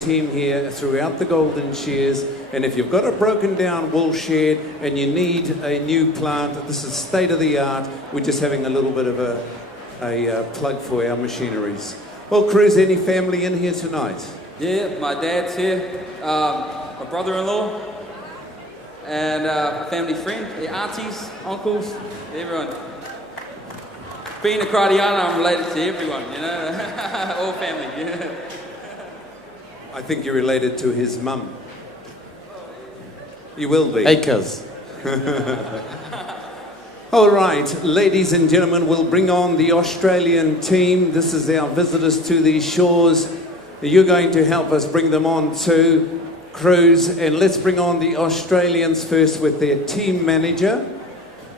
team here throughout the Golden Shears, and if you've got a broken down wool shed and you need a new plant, this is state of the art. We're just having a little bit of a plug for our machineries. Well, Cruz, any family in here tonight? Yeah, my dad's here, my brother-in-law, and a family friend, the aunties, uncles, everyone. Being a Kratiana, I'm related to everyone, you know, all family, yeah. I think you're related to his mum. You will be. Acres. All right, ladies and gentlemen, we'll bring on the Australian team. This is our visitors to these shores. You're going to help us bring them on too, Cruz. And let's bring on the Australians first with their team manager.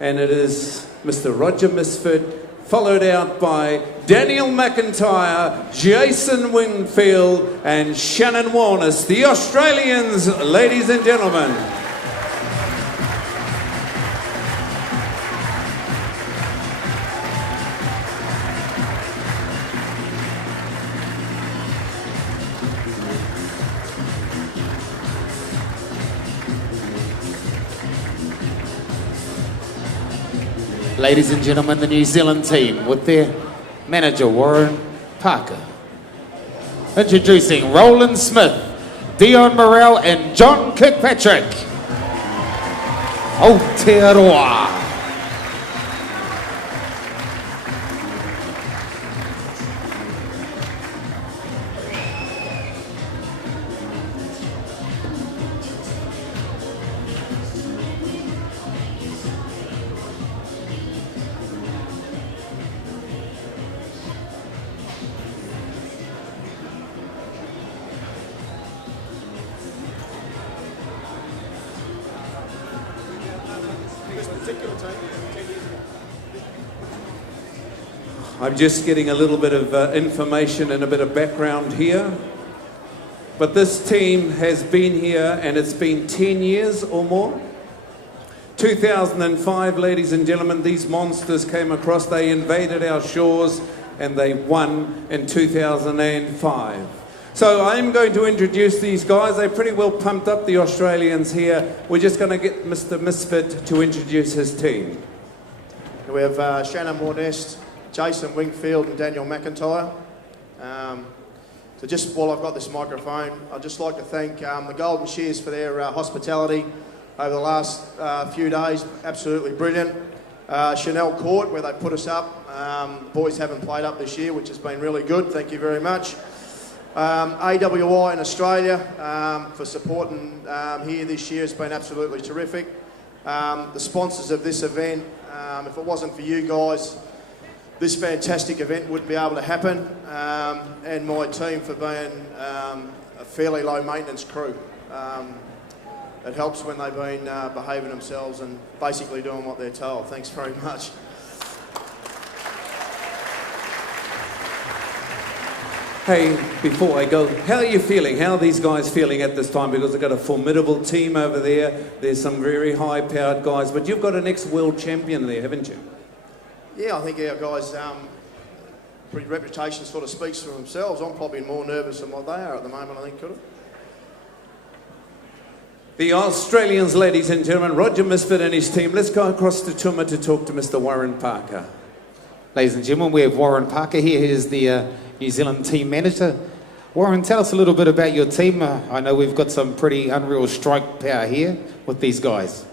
And it is Mr. Roger Misfit, followed out by Daniel McIntyre, Jason Wingfield, and Shannon Warness. The Australians, ladies and gentlemen. Ladies and gentlemen, the New Zealand team with their manager Warren Parker. Introducing Roland Smith, Dion Morrell and John Kirkpatrick. Aotearoa. I'm just getting a little bit of information and a bit of background here. But this team has been here and it's been 10 years or more. 2005, ladies and gentlemen, these monsters came across, they invaded our shores and they won in 2005. So I'm going to introduce these guys. They're pretty well pumped up, the Australians here. We're just going to get Mr. Misfit to introduce his team. We have Shannon Warness, Jason Wingfield and Daniel McIntyre. So just while I've got this microphone, I'd just like to thank the Golden Shears for their hospitality over the last few days. Absolutely brilliant. Chanel Court, where they put us up. The boys haven't played up this year, which has been really good. Thank you very much. AWI in Australia for supporting here this year. It's been absolutely terrific. The sponsors of this event, if it wasn't for you guys, this fantastic event wouldn't be able to happen, and my team for being a fairly low maintenance crew. It helps when they've been behaving themselves and basically doing what they're told. Thanks very much. Hey, before I go, how are you feeling? How are these guys feeling at this time? Because they've got a formidable team over there. There's some very high-powered guys, but you've got an ex-world champion there, haven't you? Yeah, I think our guys' reputation sort of speaks for themselves. I'm probably more nervous than what they are at the moment, I think, could it? The Australians, ladies and gentlemen, Roger Misfit and his team. Let's go across to Tuma to talk to Mr. Warren Parker. Ladies and gentlemen, we have Warren Parker here. He is the New Zealand team manager. Warren, tell us a little bit about your team. I know we've got some pretty unreal strike power here with these guys.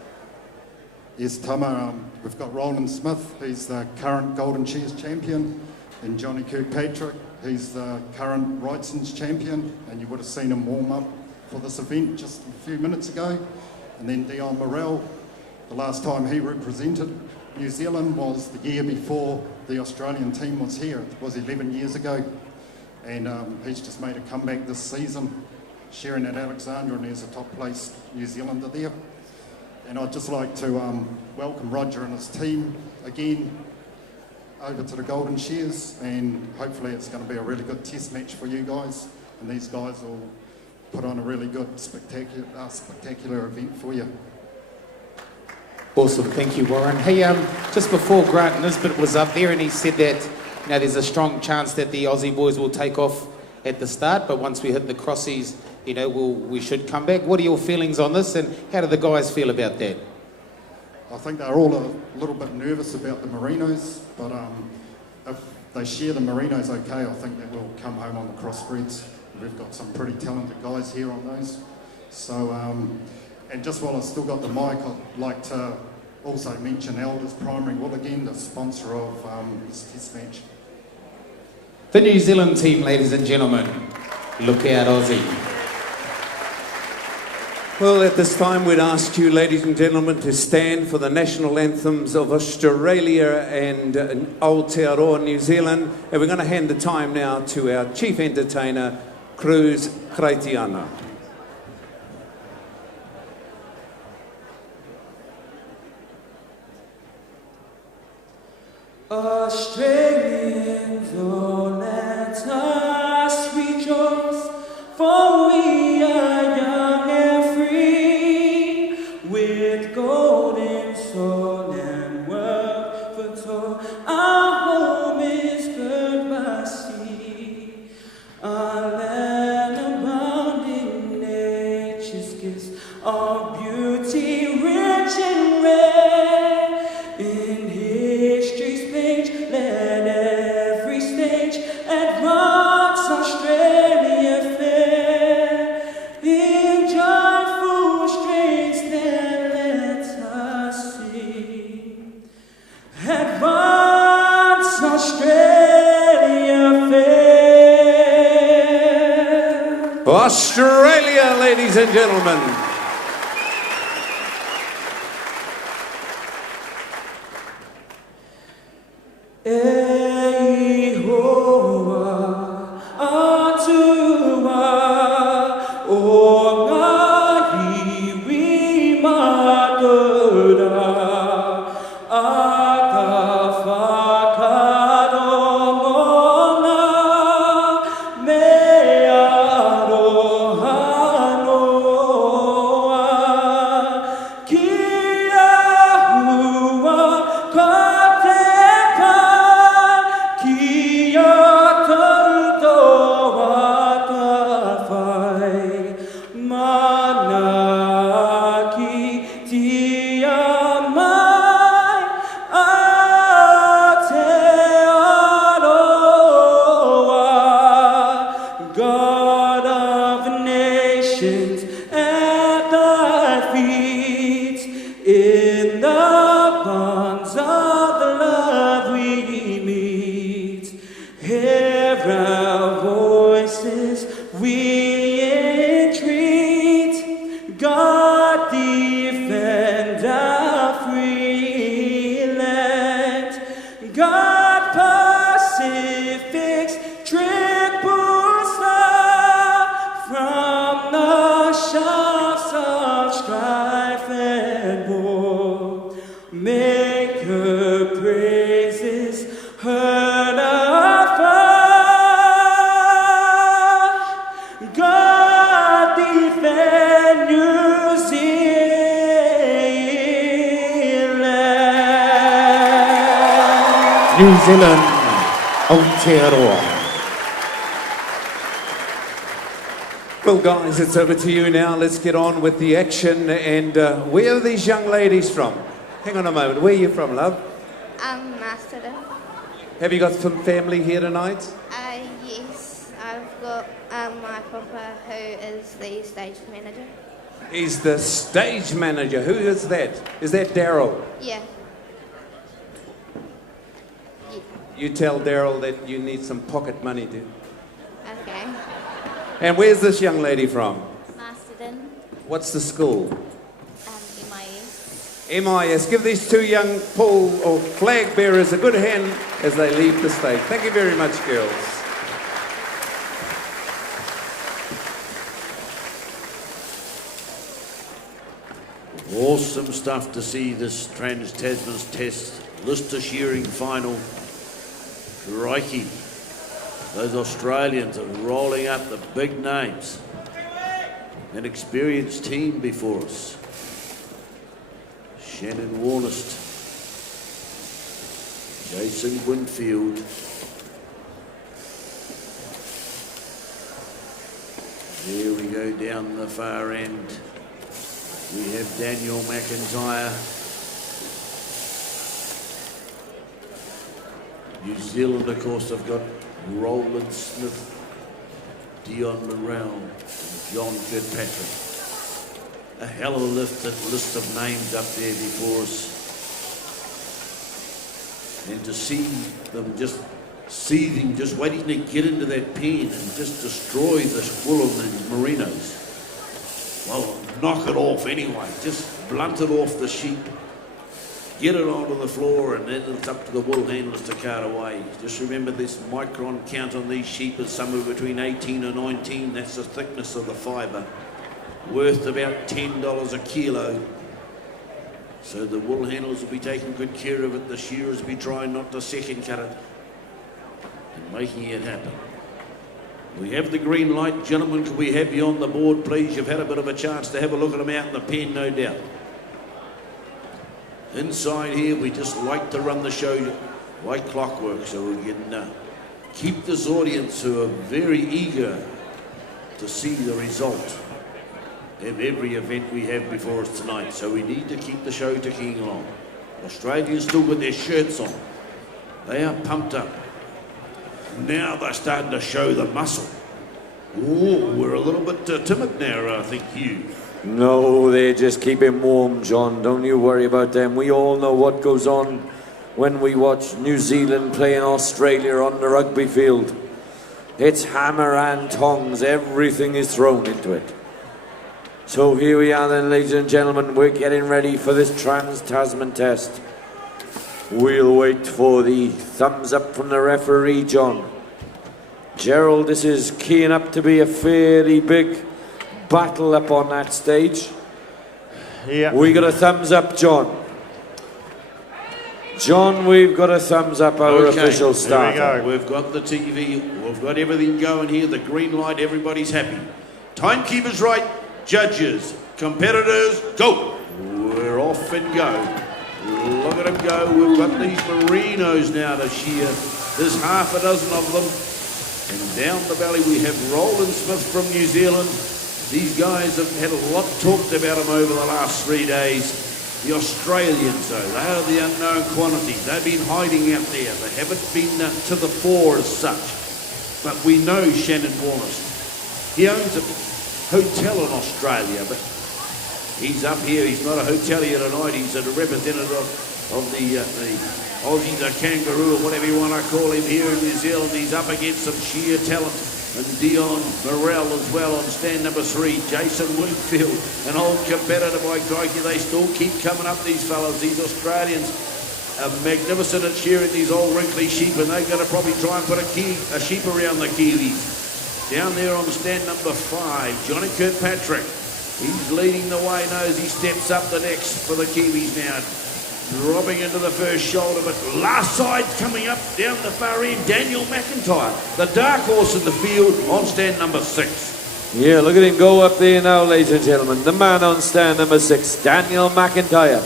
Yes, Tama, we've got Roland Smith, he's the current Golden Shears champion, and Johnny Kirkpatrick, he's the current Wrightson's champion, and you would have seen him warm up for this event just a few minutes ago. And then Dion Morrell, the last time he represented New Zealand was the year before the Australian team was here. It was 11 years ago, and he's just made a comeback this season, sharing at Alexandra, and there's a top place New Zealander there. And I'd just like to welcome Roger and his team again over to the Golden Shears, and hopefully it's going to be a really good test match for you guys, and these guys will put on a really good, spectacular event for you. Awesome, thank you, Warren. Hey, just before Grant Nisbet was up there and he said that, you know, there's a strong chance that the Aussie boys will take off at the start, but once we hit the crossies, you know, we should come back. What are your feelings on this, and how do the guys feel about that? I think they're all a little bit nervous about the merinos, but if they shear the merinos okay, I think they will come home on the crossbreeds. We've got some pretty talented guys here on those. So, and just while I've still got the mic, I'd like to also mention Elders Primary Wool again, the sponsor of this test match. The New Zealand team, ladies and gentlemen. Look out, Aussie. Well, at this time, we'd ask you, ladies and gentlemen, to stand for the national anthems of Australia and Aotearoa, New Zealand. And we're going to hand the time now to our chief entertainer, Cruz Kreitiana. Australians, oh, let us rejoice, for we are young and free, with golden soul and work for toil. Our home is good by sea, our land abounding nature's gifts, our beauty rich and rare. In history's page, let every stage advance Australia fair. In joyful strains, then let us sing. Advance Australia fair. Australia, ladies and gentlemen. New Zealand, Aotearoa. Well, guys, it's over to you now. Let's get on with the action. And where are these young ladies from? Hang on a moment. Where are you from, love? Masterton. Have you got some family here tonight? Yes, I've got my papa, who is the stage manager. He's the stage manager. Who is that? Is that Daryl? Yeah. You tell Daryl that you need some pocket money, dude. Okay. And where's this young lady from? Masterton. What's the school? MIS. MIS. Give these two young pole or flag bearers a good hand as they leave the stage. Thank you very much, girls. Awesome stuff to see this Trans-Tasman's test Lister shearing final. Crikey, those Australians are rolling up the big names. An experienced team before us. Shannon Warnest, Jason Winfield, Here we go down the far end. We have Daniel McIntyre. New Zealand, of course, have got Roland Smith, Dion Morrell, and John Kirkpatrick. A hell of a list of names up there before us. And to see them just seething, just waiting to get into that pen and just destroy this wool of the merinos. Well, knock it off anyway, just blunt it off the sheep, get it onto the floor, and then it's up to the wool handlers to cart away. Just remember this micron count on these sheep is somewhere between 18 and 19, that's the thickness of the fibre, worth about $10 a kilo. So the wool handlers will be taking good care of it, the shearers will be trying not to second cut it, and making it happen. We have the green light. Gentlemen, can we have you on the board, please? You've had a bit of a chance to have a look at them out in the pen, no doubt. Inside here, we just like to run the show like clockwork so we can keep this audience who are very eager to see the result of every event we have before us tonight. So we need to keep the show ticking along. Australians still with their shirts on. They are pumped up. Now they're starting to show the muscle. Oh, we're a little bit timid now, I think, Hugh. No, they just keep him warm, John. Don't you worry about them. We all know what goes on when we watch New Zealand playing Australia on the rugby field. It's hammer and tongs. Everything is thrown into it. So here we are then, ladies and gentlemen. We're getting ready for this Trans-Tasman test. We'll wait for the thumbs up from the referee, John. Gerald, this is keying up to be a fairly big battle up on that stage. Yeah. We got a thumbs up, John. John, we've got a thumbs up, our official starter. Here we go. We've got the TV, we've got everything going here, the green light, everybody's happy. Timekeeper's right, judges, competitors, go. We're off and go. Look at them go. We've got these merinos now to shear. There's half a dozen of them. And down the valley we have Roland Smith from New Zealand. These guys have had a lot talked about them over the last 3 days. The Australians, though, they are the unknown quantity. They've been hiding out there. They haven't been to the fore as such. But we know Shannon Warnest. He owns a hotel in Australia, but he's up here. He's not a hotelier tonight. He's a representative of the Aussie, the kangaroo, or whatever you want to call him here in New Zealand. He's up against some sheer talent. And Dion Morrell as well on stand number 3. Jason Wingfield, an old competitor by crikey. They still keep coming up, these fellas. These Australians are magnificent at shearing these old wrinkly sheep, and they're going to probably try and put a sheep around the Kiwis. Down there on stand number 5, Johnny Kirkpatrick. He's leading the way, knows he steps up the next for the Kiwis now. Dropping into the first shoulder, but last side coming up down the far end, Daniel McIntyre, the dark horse in the field on stand number 6. Yeah, look at him go up there now, ladies and gentlemen. The man on stand number 6, Daniel McIntyre.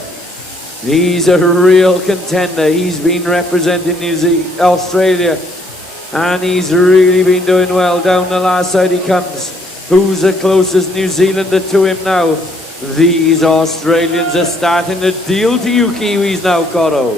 He's a real contender. He's been representing Australia, and he's really been doing well. Down the last side he comes. Who's the closest New Zealander to him now? These Australians are starting to deal to you Kiwis now, Cotto.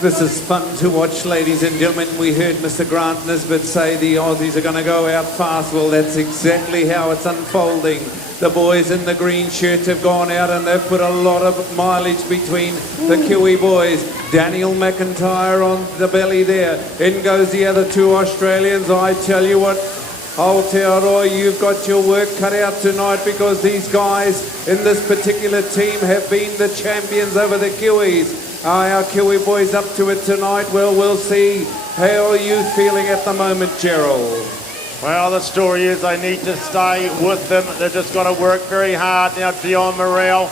This is fun to watch, ladies and gentlemen. We heard Mr. Grant Nisbet say the Aussies are going to go out fast. Well, that's exactly how it's unfolding. The boys in the green shirts have gone out and they've put a lot of mileage between the Kiwi boys. Daniel McIntyre on the belly there. In goes the other 2 Australians. I tell you what, Aotearoa, you've got your work cut out tonight, because these guys in this particular team have been the champions over the Kiwis. Are our Kiwi boys up to it tonight? Well, we'll see. How are you feeling at the moment, Gerald? Well, the story is they need to stay with them. They've just got to work very hard now. Dion Morrell,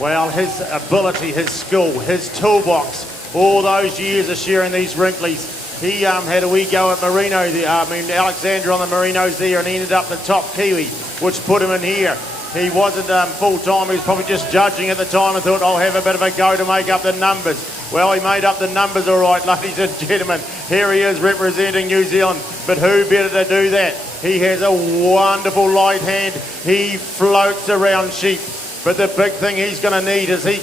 well, his ability, his skill, his toolbox, all those years of shearing these wrinklies. He had a wee go at Merino, Alexander on the Merinos there, and he ended up the top Kiwi, which put him in here. He wasn't full-time, he was probably just judging at the time and thought, I'll have a bit of a go to make up the numbers. Well, he made up the numbers all right, ladies and gentlemen. Here he is representing New Zealand, but who better to do that He has a wonderful light hand. He floats around sheep. But the big thing he's going to need is a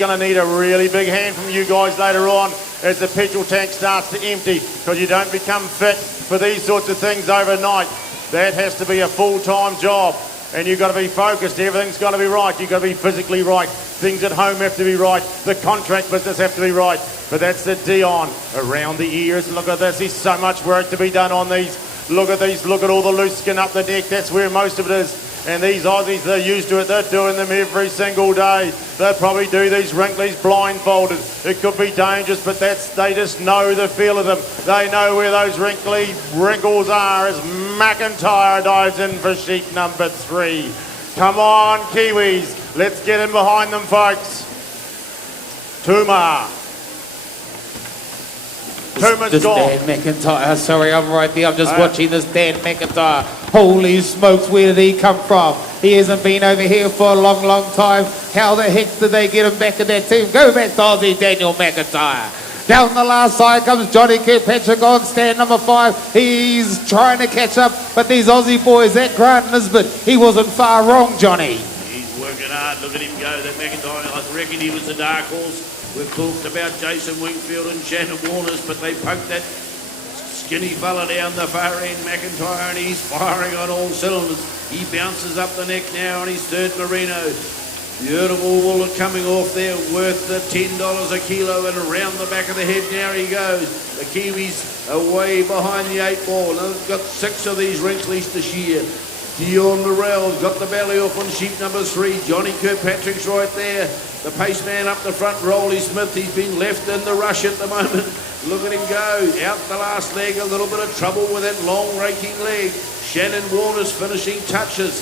really big hand from you guys later on as the petrol tank starts to empty, because you don't become fit for these sorts of things overnight. That has to be a full-time job, and you've got to be focused. Everything's got to be right. You've got to be physically right. Things at home have to be right. The contract business have to be right. But that's the Dion around the ears. Look at this. There's so much work to be done on these. Look at these. Look at all the loose skin up the neck. That's where most of it is. And these Aussies, they're used to it. They're doing them every single day. They'll probably do these wrinklies blindfolded. It could be dangerous, but they just know the feel of them. They know where those wrinkles are as McIntyre dives in for sheep number 3. Come on, Kiwis. Let's get in behind them, folks. Tuma's This gone. Dan McIntyre, sorry, I'm right there. I'm just watching this Dan McIntyre. Holy smokes, where did he come from? He hasn't been over here for a long, long time. How the heck did they get him back in that team? Go back to Aussie Daniel McIntyre. Down the last side comes Johnny Kirkpatrick on stand number 5. He's trying to catch up, but these Aussie boys, that Grant Nisbet, he wasn't far wrong, Johnny. He's working hard. Look at him go. That McIntyre, I reckon he was the dark horse. We've talked about Jason Wingfield and Shannon Warners, but they poked that skinny fella down the far end, McIntyre, and he's firing on all cylinders. He bounces up the neck now on his third merino. Beautiful wool coming off there, worth the $10 a kilo, and around the back of the head now he goes. The Kiwis are way behind the 8 ball. Now they've got 6 of these wrinklies to shear. Dion Morell's got the belly off on sheep number 3. Johnny Kirkpatrick's right there. The pace man up the front, Rolly Smith, he's been left in the rush at the moment. Look at him go. Out the last leg, a little bit of trouble with that long raking leg. Shannon Warner's finishing touches.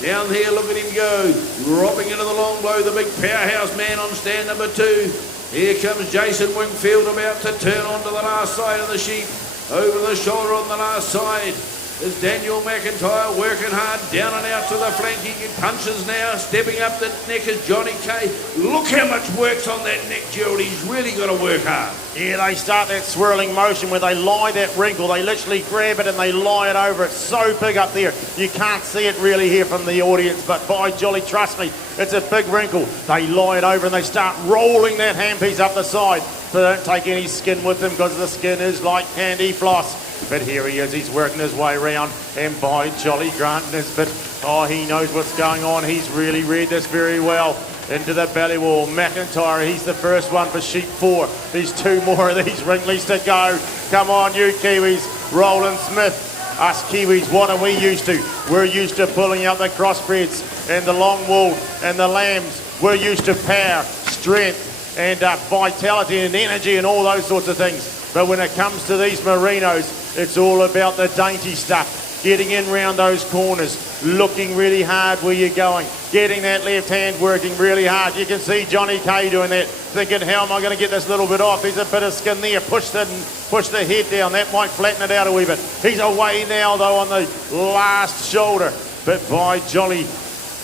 Down here, look at him go. Dropping into the long blow, the big powerhouse man on stand number 2. Here comes Jason Wingfield about to turn onto the last side of the sheep. Over the shoulder on the last side is Daniel McIntyre working hard down and out to the flank. He punches now, stepping up the neck is Johnny Kay. Look how much work's on that neck, Gerald. He's really got to work hard. Yeah, they start that swirling motion where they lie that wrinkle. They literally grab it and they lie it over. It's so big up there. You can't see it really here from the audience, but by jolly, trust me, it's a big wrinkle. They lie it over and they start rolling that handpiece up the side. So they don't take any skin with them because the skin is like candy floss. But here he is, he's working his way around, and by jolly Grant Nisbet, oh, he knows what's going on. He's really read this very well. Into the belly wall, McIntyre, he's the first one for sheep 4. There's 2 more of these wrinklies to go. Come on, you Kiwis. Roland Smith, us Kiwis, what are we used to? We're used to pulling out the crossbreds and the long wool and the lambs. We're used to power, strength, and vitality and energy and all those sorts of things. But when it comes to these merinos, it's all about the dainty stuff. Getting in round those corners, looking really hard where you're going, getting that left hand working really hard. You can see Johnny Kay doing that, thinking, how am I going to get this little bit off? There's a bit of skin there. Push the head down. That might flatten it out a wee bit. He's away now, though, on the last shoulder. But by jolly,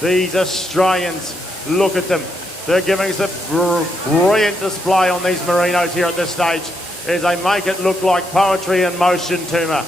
these Australians, look at them. They're giving us a brilliant display on these merinos here at this stage, as they make it look like poetry in motion, Tuma.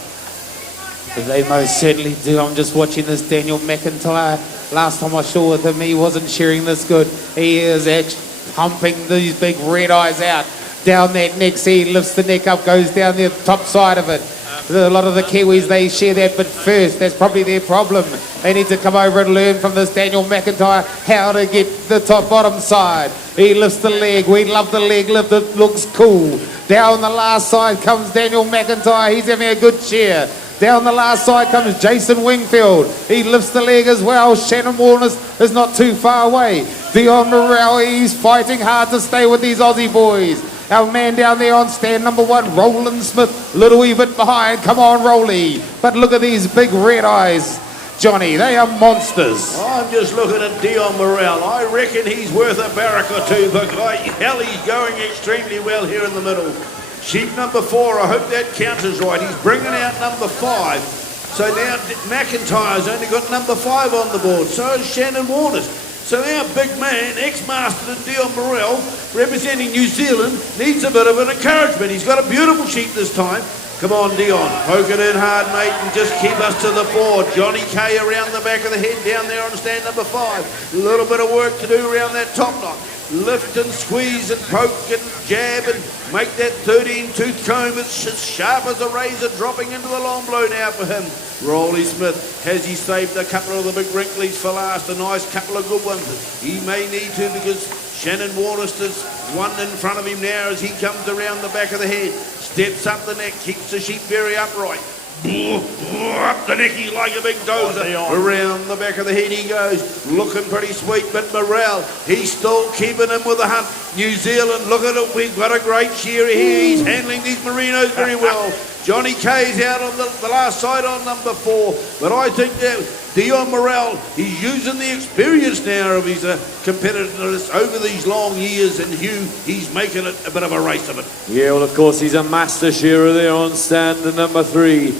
They most certainly do. I'm just watching this Daniel McIntyre. Last time I saw him, he wasn't shearing this good. He is actually pumping these big red eyes out. Down that neck, see, he lifts the neck up, goes down the top side of it. A lot of the Kiwis, they shear that bit first. That's probably their problem. They need to come over and learn from this Daniel McIntyre how to get the top bottom side. He lifts the leg. We love the leg lift. It looks cool. Down the last side comes Daniel McIntyre. He's having a good shear. Down the last side comes Jason Wingfield. He lifts the leg as well. Shannon Warners is not too far away. Dion Morell, he's fighting hard to stay with these Aussie boys. Our man down there on stand number 1, Roland Smith, little wee bit behind. Come on, Rolly. But look at these big red eyes, Johnny. They are monsters. I'm just looking at Dion Morell. I reckon he's worth a barrack or 2, but by hell, he's going extremely well here in the middle. Sheep number 4, I hope that count is right. He's bringing out number 5. So now McIntyre's only got number 5 on the board. So is Shannon Warners. So our big man, ex-Masterton Dion Morell, representing New Zealand, needs a bit of an encouragement. He's got a beautiful sheep this time. Come on, Dion. Poke it in hard, mate, and just keep us to the fore. Johnny K around the back of the head down there on stand number 5. A little bit of work to do around that top knot. Lift and squeeze and poke and jab and make that 13-tooth comb as sharp as a razor dropping into the long blow now for him. Rolly Smith, has he saved a couple of the big wrinklies for last? A nice couple of good ones. He may need to because Shannon Warnister's one in front of him now as he comes around the back of the head. Steps up the neck, keeps the sheep very upright. Up the neck, he's like a big dozer. Around the back of the head he goes, looking pretty sweet, but Morrell, he's still keeping him with the hunt. New Zealand, look at it, we've got a great shearer here. He's handling these merinos very well. Johnny K's out on the last side on number 4, but I think that Dion Morrell, he's using the experience now of his competitiveness over these long years, and Hugh, he's making it a bit of a race of it. Yeah, well, of course, he's a master shearer there on stand number 3.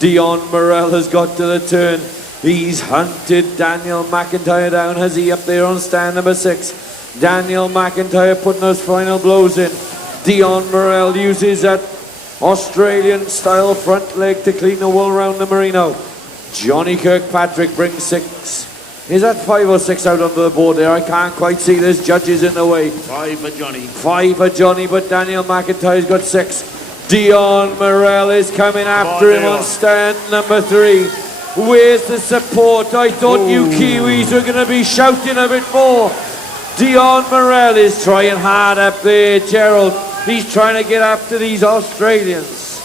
Dion Morrell has got to the turn. He's hunted Daniel McIntyre down. Has he up there on stand number 6? Daniel McIntyre putting those final blows in. Dion Morrell uses that Australian-style front leg to clean the wool around the merino. Johnny Kirkpatrick brings 6. Is that 5 or 6 out onto the board there? I can't quite see. There's judges in the way. 5 for Johnny. 5 for Johnny, but Daniel McIntyre's got 6. Dion Morrell is coming after him on stand number 3. Where's the support? I thought you Kiwis were going to be shouting a bit more. Dion Morrell is trying hard up there, Gerald. He's trying to get after these Australians.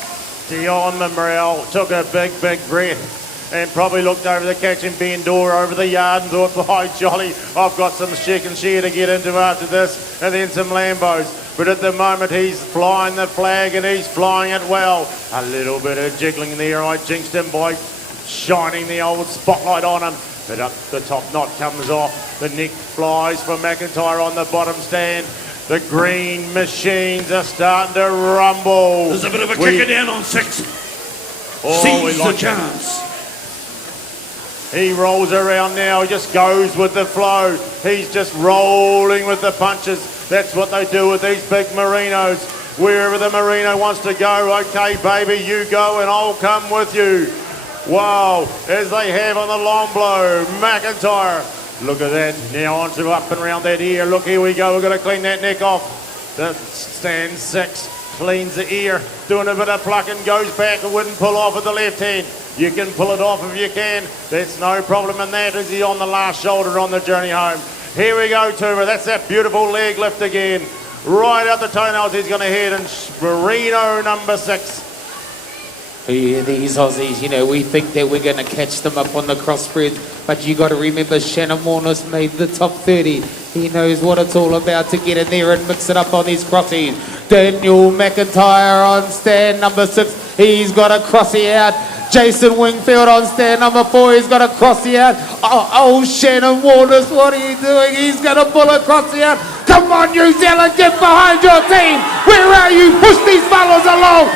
Dion Morrell took a big breath and probably looked over the catch and bend door over the yard and thought, by jolly, I've got some chicken shear to get into after this, and then some Lambos. But at the moment he's flying the flag and he's flying it well. A little bit of jiggling there. I jinxed him by shining the old spotlight on him. But up the top knot comes off. The neck flies for McIntyre on the bottom stand. The green machines are starting to rumble. There's a bit of a kicker down on 6. Seize the chance. He rolls around now. He just goes with the flow. He's just rolling with the punches. That's what they do with these big merinos. Wherever the merino wants to go, okay, baby, you go and I'll come with you. Wow, as they have on the long blow, McIntyre. Look at that, now onto up and around that ear. Look, here we go, we're going to clean that neck off. The stand 6, cleans the ear, doing a bit of plucking, goes back and wouldn't pull off with the left hand. You can pull it off if you can. There's no problem in that. Is he on the last shoulder on the journey home? Here we go, Tuva. That's that beautiful leg lift again. Right out the toenails he's going to hit, and merino number 6. These Aussies, you know, we think that we're going to catch them up on the crossbreed, but you got to remember Shannon Warner's made the top 30. He knows what it's all about to get in there and mix it up on these crossies. Daniel McIntyre on stand number 6. He's got a crossie out. Jason Wingfield on stand number 4. He's got a crossie out. Oh, Shannon Waters, what are you doing? He's going to pull a crossie out. Come on, New Zealand, get behind your team. Where are you? Push these fellows along.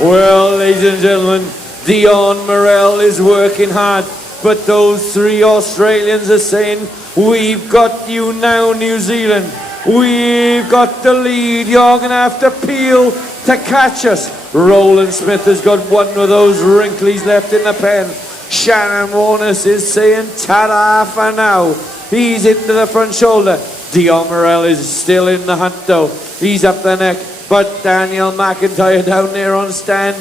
Well, ladies and gentlemen, Dion Morrell is working hard, but those 3 Australians are saying, we've got you now, New Zealand. We've got the lead. You're going to have to peel to catch us. Roland Smith has got one of those wrinklies left in the pen. Shannon Warness is saying ta-da for now. He's into the front shoulder. Dion Morrell is still in the hunt though. He's up the neck. But Daniel McIntyre down there on stand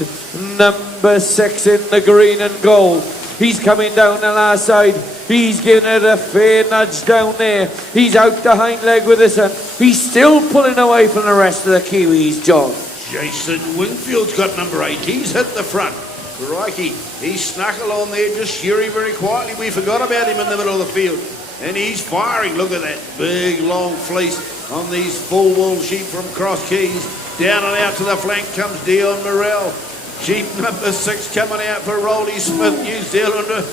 number 6 in the green and gold. He's coming down the last side. He's giving it a fair nudge down there. He's out the hind leg with this one. He's still pulling away from the rest of the Kiwis, John. Jason Wingfield's got number 8. He's hit the front. Crikey, he snuck along there, just shearing very quietly. We forgot about him in the middle of the field. And he's firing. Look at that big, long fleece on these full wool sheep from Cross Keys. Down and out to the flank comes Dion Morrell. Sheep number 6 coming out for Rolly Smith, New Zealander.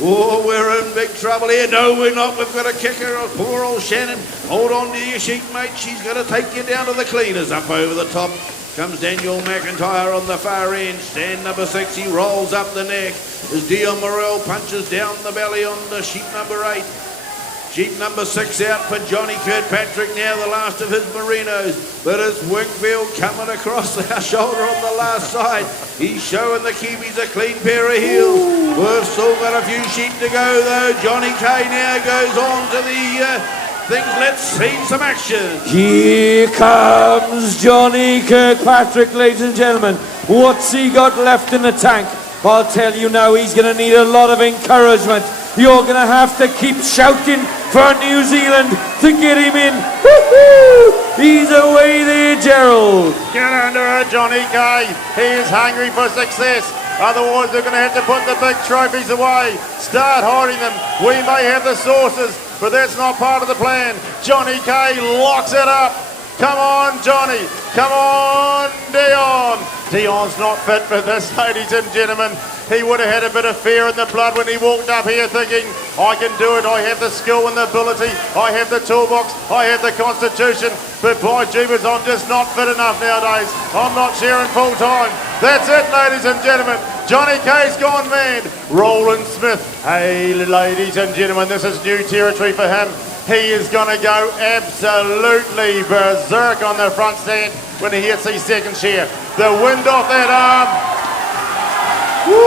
Oh, we're in big trouble here. No, we're not. We've got a kicker. Poor old Shannon. Hold on to your sheep, mate. She's going to take you down to the cleaners. Up over the top comes Daniel McIntyre on the far end. Stand number 6. He rolls up the neck as Dion Morrell punches down the belly on the sheep number 8. Sheep number 6 out for Johnny Kirkpatrick, now the last of his merinos. But it's Wingfield coming across our shoulder on the last side. He's showing the Kiwis a clean pair of heels. We've still got a few sheep to go though. Johnny K now goes on to the things. Let's see some action. Here comes Johnny Kirkpatrick, ladies and gentlemen. What's he got left in the tank? I'll tell you now, he's going to need a lot of encouragement. You're going to have to keep shouting for New Zealand to get him in. Woo-hoo! He's away there, Gerald. Get under it, Johnny K. He is hungry for success. Otherwise, they're going to have to put the big trophies away. Start hiding them. We may have the sources, but that's not part of the plan. Johnny K locks it up. Come on, Johnny. Come on, Dion. Dion's not fit for this, ladies and gentlemen. He would have had a bit of fear in the blood when he walked up here thinking, I can do it, I have the skill and the ability, I have the toolbox, I have the constitution, but by jeebus, I'm just not fit enough nowadays. I'm not sharing full time. That's it, ladies and gentlemen. Johnny K's gone mad. Roland Smith. Hey, ladies and gentlemen, this is new territory for him. He is going to go absolutely berserk on the front stand when he hits his second shear. The wind off that arm. Woo-wee.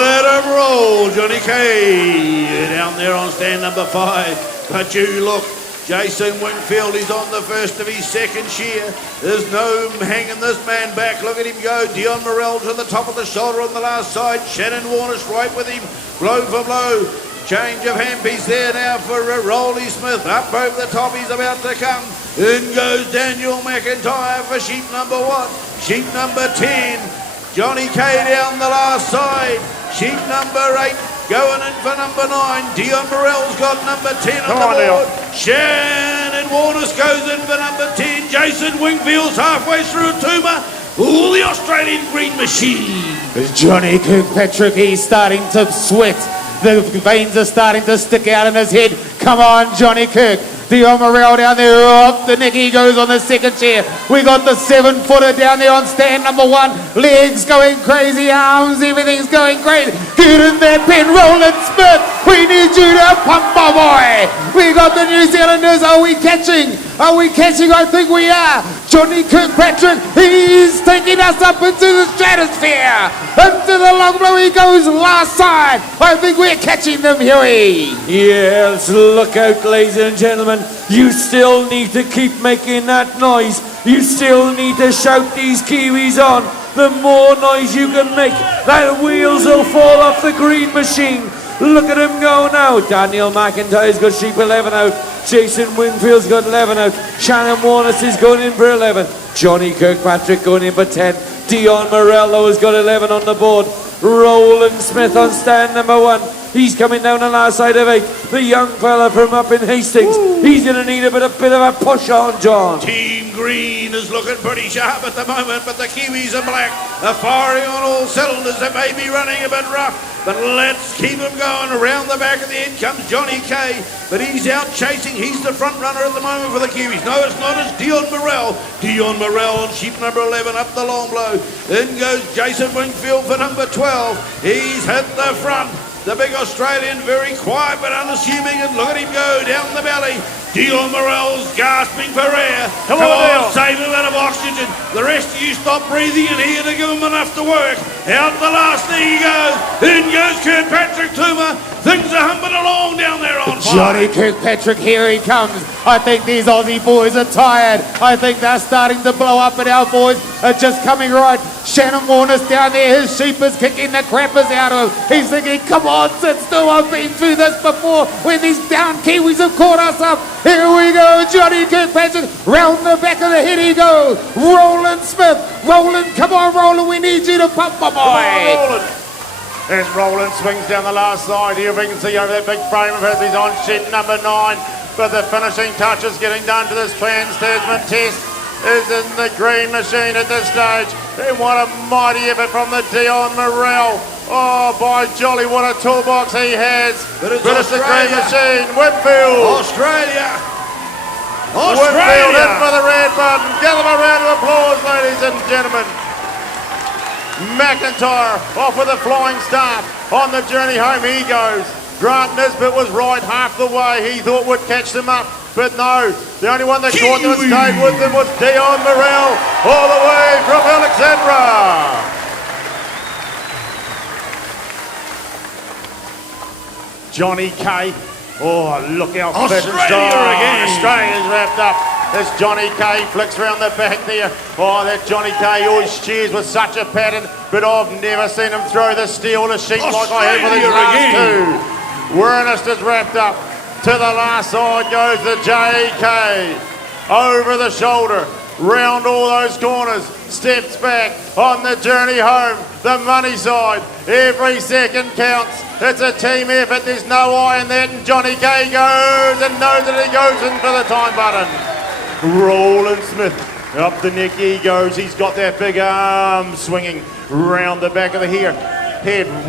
Let him roll, Johnny K. Down there on stand number 5. But you look, Jason Wingfield is on the first of his second shear. There's no hanging this man back. Look at him go. Dion Morell to the top of the shoulder on the last side. Shannon Warner's right with him. Blow for blow. Change of handpiece there now for Rolly Smith. Up over the top, he's about to come. In goes Daniel McIntyre for sheep number 1. Sheep number 10. Johnny K down the last side. Sheep number 8 going in for number 9. Dion Morell's got number 10 on the board. Shannon Warners goes in for number 10. Jason Wingfield's halfway through Tuma. Ooh, the Australian Green Machine. Johnny Kirkpatrick, he's starting to sweat. The veins are starting to stick out in his head. Come on, Johnny Kirk. Dion Morell down there, up the neck, he goes on the second chair. We got the 7-footer down there on stand number 1. Legs going crazy, arms, everything's going great. Get in that pen, Roland Smith. We need you to pump, my boy. We got the New Zealanders. Are we catching? Are we catching? I think we are. Johnny Kirkpatrick, he's taking us up into the stratosphere. Into the long blow he goes, last side. I think we're catching them, Huey. Yes, look out, ladies and gentlemen. You still need to keep making that noise. You still need to shout these Kiwis on. The more noise you can make, that wheels will fall off the green machine. Look at him go now. Daniel McIntyre's got sheep 11 out. Jason Wingfield's got 11 out. Shannon Warness is going in for 11. Johnny Kirkpatrick going in for 10. Dion Morello has got 11 on the board. Roland Smith on stand number 1. He's coming down the last side of 8. The young fella from up in Hastings. He's going to need a bit of a push on, John. Team Green is looking pretty sharp at the moment, but the Kiwis are black. They're firing on all cylinders. They may be running a bit rough, but let's keep them going. Around the back of the end comes Johnny K, but he's out chasing. He's the front runner at the moment for the Kiwis. No, it's not. It's Dion Morell. Dion Morell on sheep number 11 up the long blow. In goes Jason Wingfield for number 12. He's hit the front. The big Australian, very quiet but unassuming, and look at him go down the belly. Dion Morell's gasping for air. Come on, save a bit of oxygen. The rest of you stop breathing in here to give him enough to work. Out the last thing he goes. In goes Kirkpatrick Tuma. Things are humping along down there on fire. Johnny Kirkpatrick, here he comes. I think these Aussie boys are tired. I think they're starting to blow up, and our boys are just coming right. Shannon Warner's down there. His sheep is kicking the crappers out of him. He's thinking, come on, sit still. I've been through this before when these down Kiwis have caught us up. Here we go, Johnny Kirkpatrick. Round the back of the head he goes. Roland Smith. Roland, come on, Roland. We need you to pump, my boy. Come on, Roland. As Roland swings down the last side here, we can see over that big frame of his. He's on sheet number 9. But the finishing touches getting done to this Trans-Tasman test is in the green machine at this stage. And what a mighty effort from the Dion Morell. Oh, by jolly, what a toolbox he has. But it's the green machine. Winfield. Australia. Winfield in for the red button. Give them a round of applause, ladies and gentlemen. McIntyre off with a flying start. On the journey home he goes. Grant Nisbet was right half the way. He thought would catch them up, but no. The only one that caught them and stayed with them was Dion Morrell, all the way from Alexandra. Johnny K. Oh, look how fit and strong. Australia's wrapped up. As Johnny K flicks round the back there. Oh, that Johnny K always shears with such a pattern, but I've never seen him throw the steel to sheet like I have with his last two. Wernest is wrapped up. To the last side goes the JK. Over the shoulder, round all those corners, steps back on the journey home. The money side, every second counts. It's a team effort, there's no eye in that, and Johnny K goes and knows that he goes in for the time button. Roland Smith, up the neck he goes. He's got that big arm swinging round the back of the head.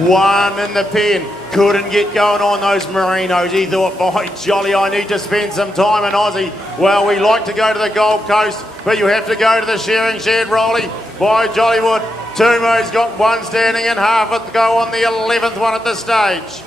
One in the pen. Couldn't get going on those Merinos. He thought, by jolly, I need to spend some time in Aussie. Well, we like to go to the Gold Coast, but you have to go to the shearing shed, Rolly. By Jollywood, Tumo's got one standing and half it to go on the 11th one at the stage.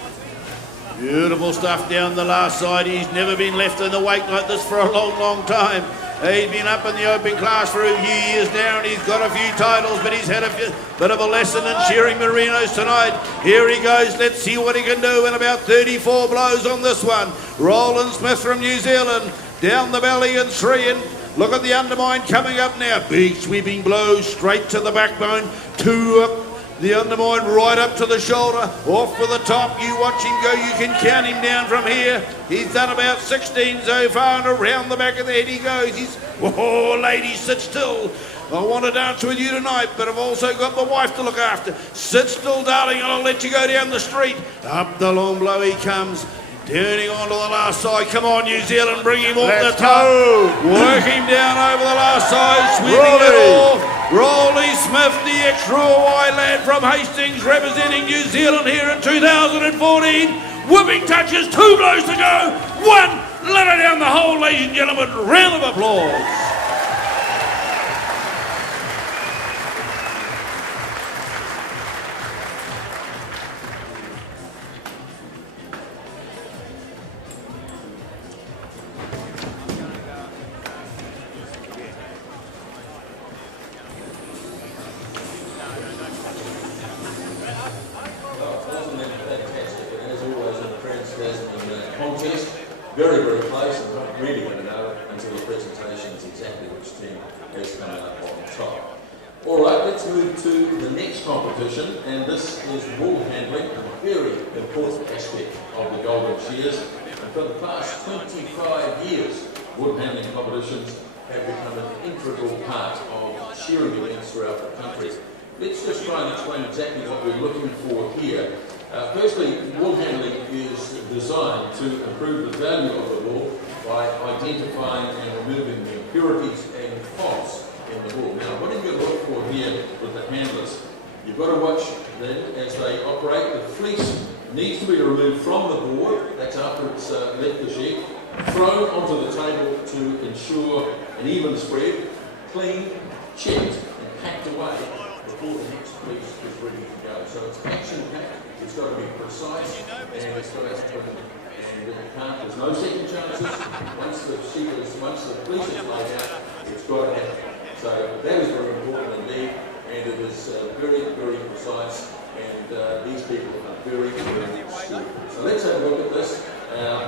Beautiful stuff down the last side. He's never been left in the wake like this for a long, long time. He's been up in the open class for a few years now and he's got a few titles, but he's had a bit of a lesson in shearing Merinos tonight. Here he goes. Let's see what he can do in about 34 blows on this one. Roland Smith from New Zealand. Down the belly in 3 and look at the undermine coming up now. Big sweeping blows straight to the backbone. 2 up. The undermine right up to the shoulder, off with the top. You watch him go, you can count him down from here. He's done about 16 so far, and around the back of the head he goes. He's, oh, ladies, sit still. I want to dance with you tonight, but I've also got my wife to look after. Sit still, darling, and I'll let you go down the street. Up the long blow he comes. Turning on to the last side. Come on, New Zealand, bring him off the top. Work him down over the last side, sweeping it off. Rolly Smith, the ex-Ruawai lad from Hastings, representing New Zealand here in 2014. Whipping touches, 2 blows to go. 1, let her down the hole, ladies and gentlemen. Round of applause. Very, very close. I'm not really going to know until the presentation is exactly which team has come out on top. All right, let's move to the next competition, and this is Woolhandling, a very important aspect of the Golden Shears. And for the past 25 years, Woolhandling competitions have become an integral part of shearing events throughout the country. Let's just try and explain exactly what we're looking for here. Firstly, woolhandling is designed to improve the value of the wool by identifying and removing the impurities and faults in the wool. Now, what are you going to look for here with the handlers? You've got to watch them as they operate. The fleece needs to be removed from the board. That's after it's left the sheet. Thrown onto the table to ensure an even spread, cleaned, checked, and packed away before the next fleece is ready to go. So it's action-packed. It's got to be precise, and it's got to happen, and it can't, there's no second chances. Once the fleece is laid out, it's got to happen. So that is very important indeed, and it is very, very precise, and these people are very, very skillful. So let's have a look at this.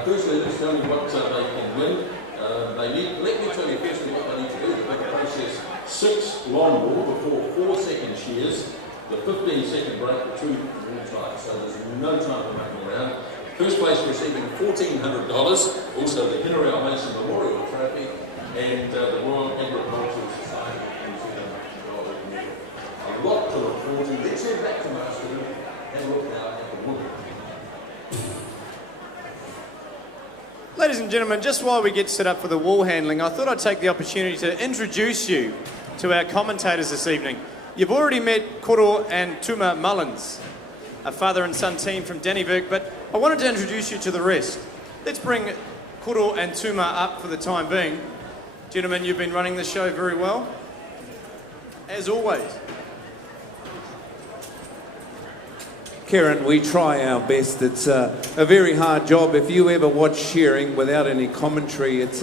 Firstly, let's tell you what they can win. Let me tell you firstly what they need to do. They can process 6 long wool before 4 second shears, the 15-second break for 2 wool ties, so there's no time for mucking around. First place receiving $1,400, also the General Mason Memorial Trophy, and the Royal Agricultural Society of New Zealand Gold Medal. A lot to look forward to. Let's head back to Masterton and look now at the wool. Ladies and gentlemen, just while we get set up for the wool handling, I thought I'd take the opportunity to introduce you to our commentators this evening. You've already met Koro and Tuma Mullins, a father and son team from Dannevirke, but I wanted to introduce you to the rest. Let's bring Koro and Tuma up for the time being. Gentlemen, you've been running the show very well, as always. Karen, we try our best. It's a very hard job. If you ever watch shearing without any commentary, it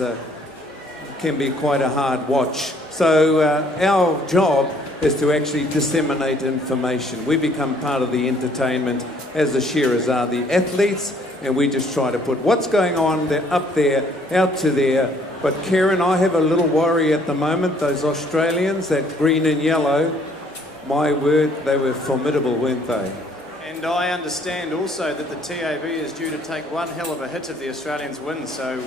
can be quite a hard watch. So our job is to actually disseminate information. We become part of the entertainment, as the shearers are the athletes, and we just try to put what's going on there, up there, out to there. But Karen, I have a little worry at the moment. Those Australians, that green and yellow, my word, they were formidable, weren't they? And I understand also that the TAB is due to take one hell of a hit if the Australians win, so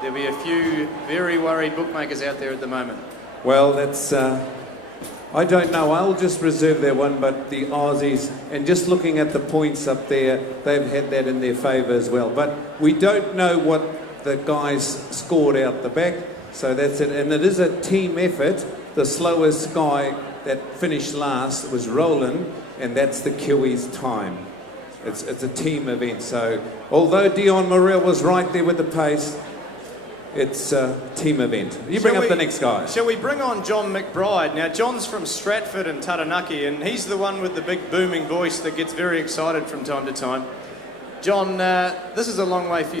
there'll be a few very worried bookmakers out there at the moment. Well, that's... I don't know, I'll just reserve that one, but the Aussies, and just looking at the points up there, they've had that in their favour as well. But we don't know what the guys scored out the back, so that's it. And it is a team effort. The slowest guy that finished last was Roland, and that's the Kiwis' time. It's a team event, so although Dion Morel was right there with the pace, it's a team event. You bring up the next guy. Shall we bring on John McBride? Now, John's from Stratford and Taranaki, and he's the one with the big booming voice that gets very excited from time to time. John, this is a long way for you.